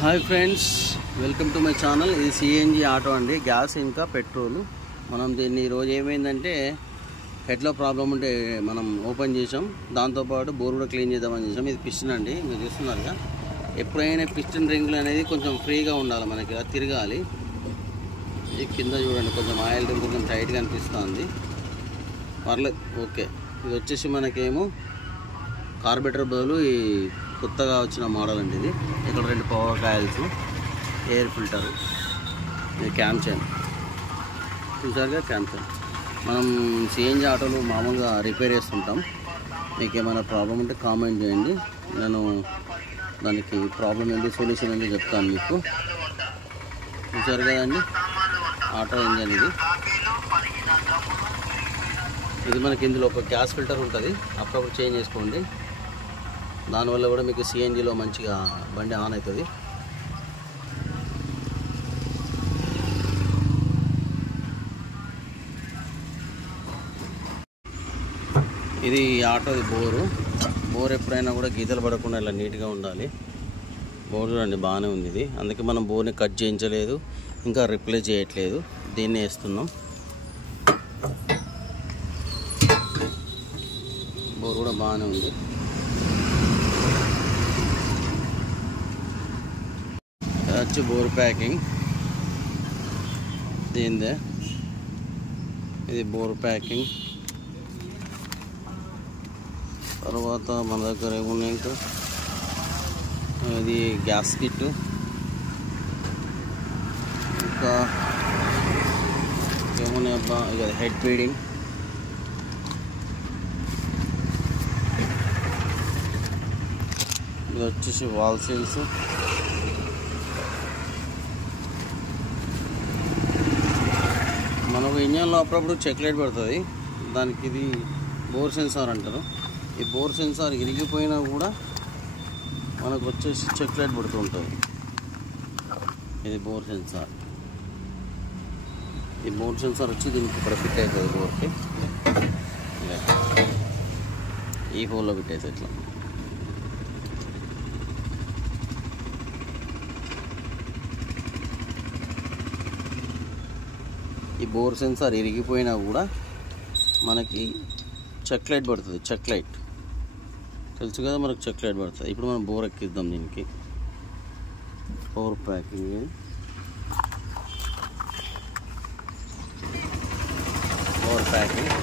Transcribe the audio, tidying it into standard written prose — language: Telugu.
Hi friends, welcome to my channel. ఇది సిఎన్జి ఆటో అండి, గ్యాస్ ఇంకా పెట్రోల్. మనం దీన్ని ఈరోజు ఏమైందంటే హెడ్లో ప్రాబ్లం ఉంటే మనం ఓపెన్ చేసాం. దాంతోపాటు బోర్ కూడా క్లీన్ చేద్దామని చేసాం. ఇది పిస్టన్ అండి, మీరు చూస్తున్నారుగా. ఎప్పుడైనా పిస్టన్ రింగులు అనేది కొంచెం ఫ్రీగా ఉండాలి, మనకి ఇలా తిరగాలి. ఇది కింద చూడండి, కొంచెం ఆయిల్ రింగ్ కొంచెం టైట్గా అనిపిస్తుంది. పర్లేదు, ఓకే. ఇది వచ్చేసి మనకేమో కార్బొరేటర్ బదులు ఈ కొత్తగా వచ్చిన మోడల్ అండి ఇది. ఇక్కడ 2 పవర్ కాయిల్స్, ఎయిర్ ఫిల్టర్, ఇది క్యామ్ చైన్. చూసారుగా క్యామ్ చైన్. మనం సిఎన్జి ఆటోలు మామూలుగా రిపేర్ చేస్తుంటాం. మీకు ఏమైనా ప్రాబ్లం ఉంటే కామెంట్ చేయండి, నేను దానికి ప్రాబ్లం ఏంటి, సొల్యూషన్ ఏంటి చెప్తాను మీకు. చూసారు కదండి ఆటో ఇంజన్ ఇది. ఇది మనకి ఇందులో ఒక గ్యాస్ ఫిల్టర్ ఉంటుంది, అప్పుడప్పుడు చేంజ్ చేసుకోండి. దానివల్ల కూడా మీకు సిఎన్జిలో మంచిగా బండి ఆన్ అవుతుంది. ఇది ఆటోది బోర్ ఎప్పుడైనా కూడా గీతలు పడకుండా ఇలా నీట్గా ఉండాలి. బోర్ చూడండి బాగానే ఉంది ఇది. అందుకే మనం బోర్ని కట్ చేయించలేదు, ఇంకా రిప్లేస్ చేయట్లేదు, దీన్ని వేస్తున్నాం. బోర్ కూడా బాగానే ఉంది. వచ్చి బోర్ ప్యాకింగ్ దీందే. ఇది బోర్ ప్యాకింగ్. తర్వాత మన దగ్గర ఏమున్నాయి ఇంకా, ఇది గ్యాస్ కిట్, ఇంకా ఏమున్నాయి అబ్బా, ఇక హెడ్ ఫీడింగ్, ఇది వచ్చేసి వాల్ సీల్స్, మనకు ఇంజన్లో అప్పుడప్పుడు చెక్ లైట్ పడుతుంది. దానికి ఇది బోర్ సెన్సార్ అంటారు. ఈ బోర్ సెన్సార్ ఇరిగిపోయినా కూడా మనకు వచ్చేసి చెక్ లైట్ పడుతూ ఉంటుంది. ఇది బోర్ సెన్సార్. ఈ బోర్ సెన్సార్ వచ్చి దీనికి ఇక్కడ ఫిట్ అవుతుంది బోర్కి. ఈ హోల్లో ఫిట్ అవుతుంది ఇట్లా. ఈ బోర్ సెన్సార్ ఇరిగిపోయినా కూడా మనకి చెక్ లైట్ పడుతుంది. చెక్ లైట్ తెలుసు కదా మనకు, చెక్ లైట్ పడుతుంది. ఇప్పుడు మనం బోర్ ఎక్కిద్దాం దీనికి. Bore packing, bore packing.